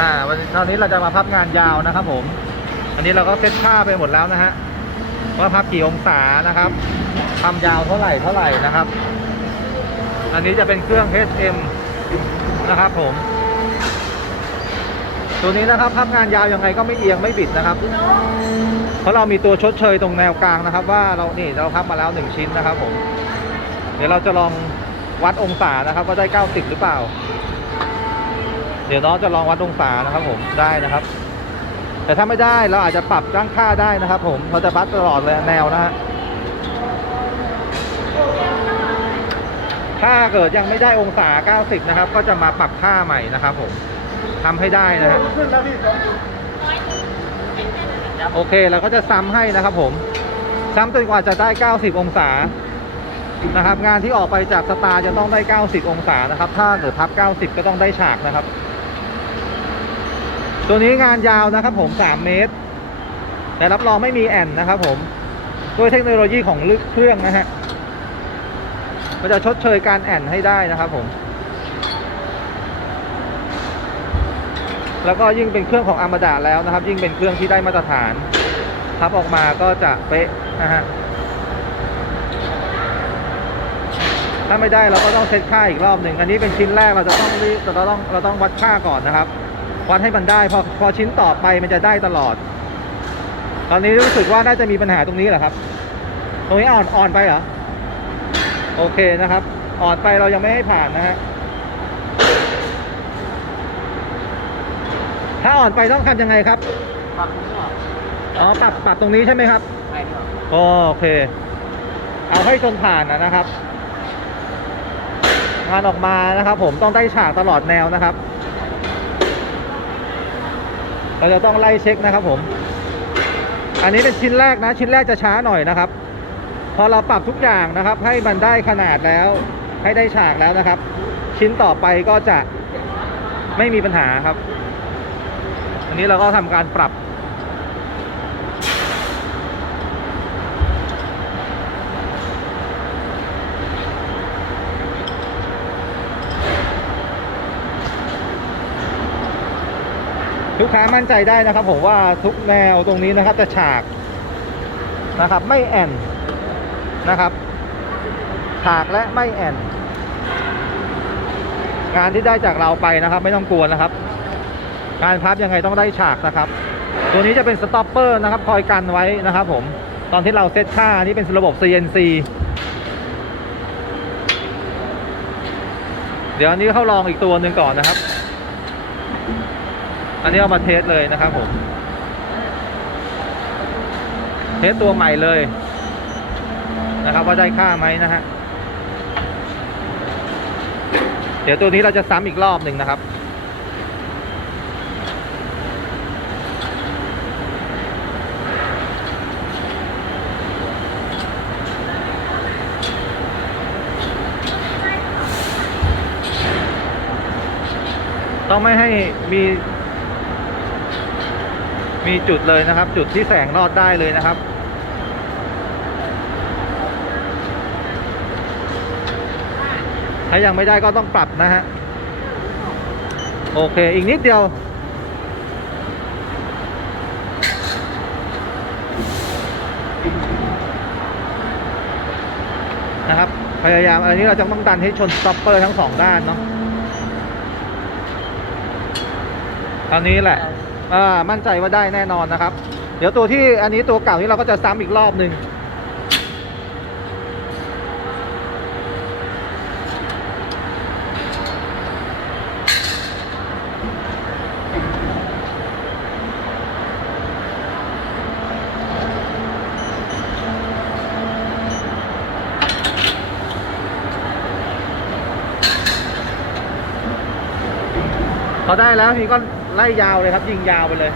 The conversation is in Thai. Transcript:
อ่าวันตอนนี้เราจะมาพับงานยาวนะครับ ผม อันนี้เราก็เซตค่าไปหมดแล้วนะฮะว่าพับกี่องศานะครับความยาวเท่าไหร่เท่าไหร่นะครับ อันนี้จะเป็นเครื่อง HM นะครับ ผม ตัวนี้นะครับพับงานยาวยังไงก็ไม่เอียงไม่บิดนะครับ เพราะเรามีตัวชดเชยตรงแนวกลางนะครับ ว่าเรานี่เราพับมาแล้วหนึ่งชิ้นนะครับ ผม เดี๋ยวเราจะลองวัดองศานะครับ ว่าได้ 90 หรือเปล่า ดี๋ยวน้องจะลองวัดองศานะครับผมได้นะครับ แต่ถ้าไม่ได้เราอาจจะปรับตั้งค่าได้นะครับ ผมเราจะวัดตลอดเลยแนวนะฮะถ้าเกิดยังไม่ได้องศา 90 นะครับ ก็จะมาปรับค่าใหม่นะครับผมทำให้ได้นะฮะโอเคเราก็จะซ้ำให้นะครับผม ซ้ำจนกว่าจะได้ 90 องศานะครับ งานที่ออกไปจากสตาร์จะต้องได้ 90 องศานะครับ ถ้าเกิดพับ 90 ก็ต้องได้ฉากนะครับ ตัวนี้งานยาวนะครับผม 3 เมตร แต่รับรองไม่มีแอนนะครับผมด้วยเทคโนโลยีของลึกเครื่องนะฮะมันจะชดเชยการแอนให้ได้นะครับผม แล้วก็ยิ่งเป็นเครื่องของอามาดาแล้วนะครับ ยิ่งเป็นเครื่องที่ได้มาตรฐานพับออกมาก็จะเป๊ะนะฮะถ้าไม่ได้เราก็ต้องเซตค่าอีกรอบหนึ่ง อันนี้เป็นชิ้นแรกเราจะต้องรีบเราต้องเราต้องวัดค่าก่อนนะครับ วัดให้มันได้พอพอชิ้นต่อไปมันจะได้ตลอด ตอนนี้รู้สึกว่าน่าจะมีปัญหาตรงนี้แหละครับ ตรงนี้อ่อนอ่อนไปเหรอโอเคนะครับ อ่อนไปเรายังไม่ให้ผ่านนะฮะถ้าอ่อนไปต้องทำยังไงครับปรับนี้หรออ๋อปรับปรับตรงนี้ใช่ไหมครับไม่ดีกว่าอ๋อโอเค เอาให้จนผ่านนะนะครับ งานออกมานะครับ ผมต้องได้ฉากตลอดแนวนะครับ เราจะต้องไล่เช็คนะครับผม อันนี้เป็นชิ้นแรกนะ ชิ้นแรกจะช้าหน่อยนะครับ พอเราปรับทุกอย่างนะครับ ให้มันได้ขนาดแล้ว ให้ได้ฉากแล้วนะครับ ชิ้นต่อไปก็จะไม่มีปัญหาครับ อันนี้เราก็ทำการปรับ ลูกค้ามั่นใจได้นะครับ ผมว่าทุกแนวตรงนี้นะครับจะฉากนะครับ ไม่แอนนะครับฉากและไม่แอนงานที่ได้จากเราไปนะครับ ไม่ต้องกลัวนะครับ งานพับยังไงต้องได้ฉากนะครับ ตัวนี้จะเป็นสต็อปเปอร์นะครับ คอยกันไว้นะครับ ผมตอนที่เราเซตค่านี่เป็นระบบ CNC เดี๋ยวอันนี้เข้าลองอีกตัวหนึ่งก่อนนะครับ อันนี้เอามาเทสเลยนะครับผม เทสตัวใหม่เลย นะครับว่าได้ค่าไหมนะฮะ เดี๋ยวตัวนี้เราจะซ้ำอีกรอบหนึ่งนะครับต้องไม่ให้มี มีจุดเลยนะครับ จุดที่แสงรอดได้เลยนะครับ ถ้ายังไม่ได้ก็ต้องปรับนะฮะ โอเค อีกนิดเดียว นะครับ พยายาม อันนี้เราจะต้องดันให้ชนสต็อปเปอร์ทั้งสองด้านเนาะคราวนี้แหละ อ่ามั่นใจว่าได้แน่นอนนะครับ เดี๋ยวตัวที่อันนี้ตัวเก่านี้เราก็จะซ้ำอีกรอบหนึ่งพอได้แล้วพี่ก็ ไล่ยาวเลยครับ ยิงยาวไปเลย